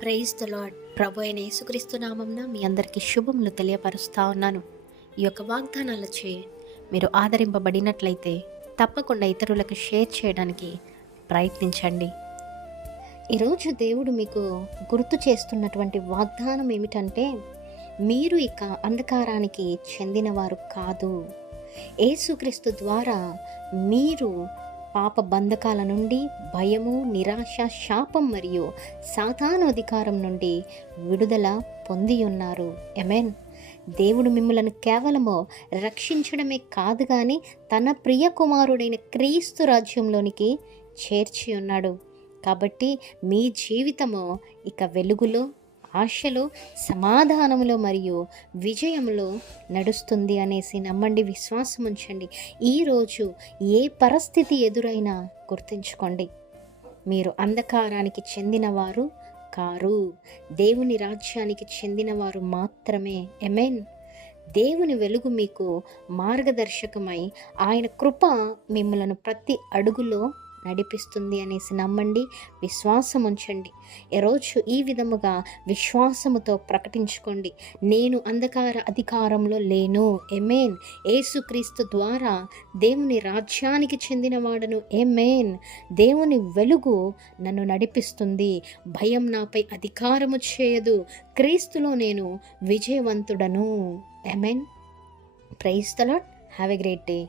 Praise the lord. ప్రభు అయిన యేసుక్రీస్తు నామంన మీ అందరికీ శుభములు తెలియపరుస్తా ఉన్నాను. ఈ యొక్క వాగ్దానాలచే మీరు ఆదరింపబడినట్లయితే తప్పకుండా ఇతరులకు షేర్ చేయడానికి ప్రయత్నించండి. ఈరోజు దేవుడు మీకు గుర్తు చేస్తున్నటువంటి వాగ్దానం ఏమిటంటే, మీరు ఇక అంధకారానికి చెందినవారు కాదు. యేసుక్రీస్తు ద్వారా మీరు పాప బంధకాల నుండి, భయము, నిరాశ, శాపం మరియు సాతాను అధికారం నుండి విడుదల పొంది ఉన్నారు. ఆమేన్. దేవుడు మిమ్మలను కేవలము రక్షించడమే కాదు కానీ తన ప్రియ కుమారుడైన క్రీస్తు రాజ్యంలోనికి చేర్చి ఉన్నాడు. కాబట్టి మీ జీవితము ఇక వెలుగులో, ఆశలో, సమాధానంలో మరియు విజయంలో నడుస్తుంది అనేసి నమ్మండి, విశ్వాసం ఉంచండి. ఈరోజు ఏ పరిస్థితి ఎదురైనా గుర్తుంచుకోండి, మీరు అంధకారానికి చెందినవారు కారు, దేవుని రాజ్యానికి చెందినవారు మాత్రమే. ఆమేన్. దేవుని వెలుగు మీకు మార్గదర్శకమై ఆయన కృప మిమ్మలను ప్రతి అడుగులో నడిపిస్తుంది అనేసి నమ్మండి, విశ్వాసం ఉంచండి. ఈరోజు ఈ విధముగా విశ్వాసముతో ప్రకటించుకోండి, నేను అంధకార అధికారంలో లేను. ఆమేన్. యేసుక్రీస్తు ద్వారా దేవుని రాజ్యానికి చెందినవాడను. ఆమేన్. దేవుని వెలుగు నన్ను నడిపిస్తుంది, భయం నాపై అధికారము చేయదు, క్రీస్తులో నేను విజయవంతుడను. ఆమేన్. Praise the Lord. Have a great day.